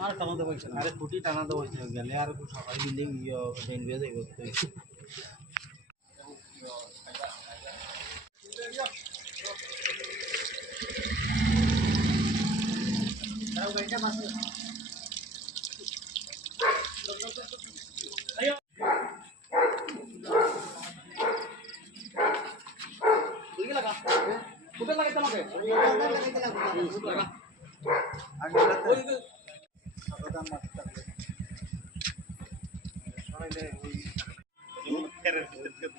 আর টানাতে বলছে না। আরে খুঁটি টানাতে বলছে গেলে আর সকাল বিল্ডিং ড্রেন দিয়ে যাইব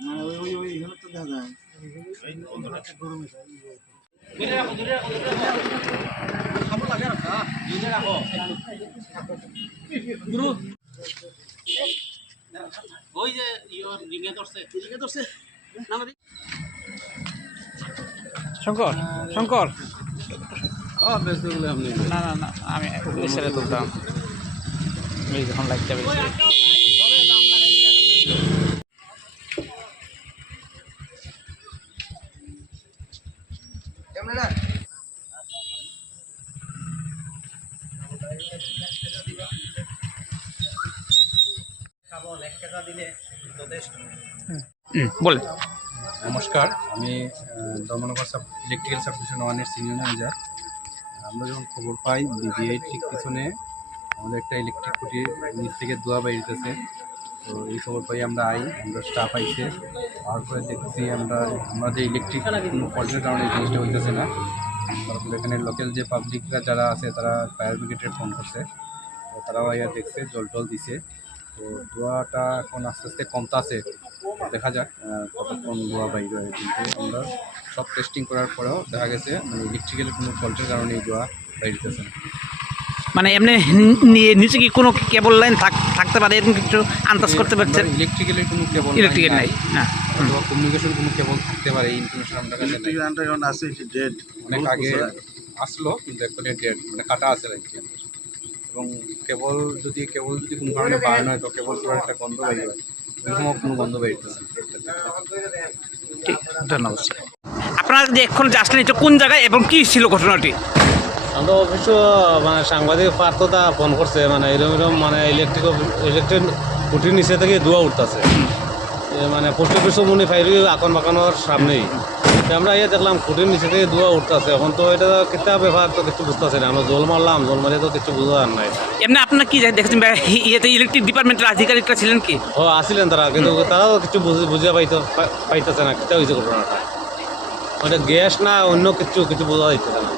মানে ওই ওই ওই এখানে তো দেখা যায় রিঙে ধরছে নামাদি শঙ্কর শঙ্কর। বেশ না না না, আমি এসে তুলতাম। এই যখন লাইটটা বলে নমস্কার আমি দমনগর সাব ইলেকট্রিক্যাল সাবস্টেশন ওয়ানের সিনিয়র ম্যানেজার আমরা যখন খবর পাই বিবিআই ঠিক পিছনে আমাদের একটা ইলেকট্রিক খুঁটি নিচ থেকে ধোয়া বেরিতেছে। তো এই খবর পাই আমরা আই, আমরা স্টাফ আইছে। তারপরে দেখছি আমরা আমাদের ইলেকট্রিক কোনো ফল্টের কারণে এই জিনিসটা হইতেছে না। তারপরে এখানে লোকাল যে পাবলিকরা যারা আছে, তারা ফায়ার ব্রিগেডের ফোন করছে। তো তারাও আইয়া দেখছে, জল টল দিছে। তো ধোঁয়াটা এখন আস্তে আস্তে কমতাছে, দেখা যাক কতক্ষণ ধোঁয়া বাইর হয়। কিন্তু আমরা সব টেস্টিং করার পরেও দেখা গেছে মানে ইলেকট্রিক্যাল কোনো ফল্টের কারণে এই ধোঁয়া বাইরিতেছে না। মানে এমনি নিয়ে নিচে কি কোনো কেবল লাইন থাকতে পারে? এরকম কিছু আন্দাজ করতে ইলেকট্রিক্যালের কোনো কেবল ইলেকট্রিকের নাই। না কমিউনিকেশন কোনো কেবল থাকতে পারে এই ইনফরমেশন আমরা কাছে আন্ডারগ্রাউন্ড আছে ডেড অনেক আগে আসলো কিন্তু একবারে ডেড মানে কাটা আছে লাইনটি এবং কেবল যদি কেবল যদি কোনো কারণে বার্ন হয় তো কেবল পুরো একটা গন্ধ বাইর হয় কোনো গন্ধ বাইরতেছে না। ঠিক ধন্যবাদ আপনারা যে এখন যে আসলেন এটা কোন জায়গায় এবং কি ছিল ঘটনাটি? আমরা অফিস মানে সাংবাদিক পার্থতা ফোন করছে মানে এরকম এরকম মানে ইলেকট্রিক ইলেকট্রিক খুঁটির নিচে থেকে ধোয়া উঠতেছে। মানে পোস্ট অফিসও মনে ফাইরি আকন বাকানোর সামনেই। আমরা ইয়ে দেখলাম খুঁটির নিচে থেকে ধোয়া উঠতেছে। এখন তো এটা কিতা ব্যাপার তো কিছু বুঝতেছে না। আমরা জল মারলাম জল মারিয়ে তো কিছু বোঝার নাই। এমনি আপনার কি দেখেছেন ইয়েতে ইলেকট্রিক ডিপার্টমেন্টের আধিকারিকরা ছিলেন কি? ও আসিলেন তারা কিন্তু তারাও কিছু বুঝে পাইতে পাইতেছে না কিতা হয়েছে ঘটনাটা। ওটা গ্যাস না অন্য কিছু কিছু বোঝা যাইতেছে না।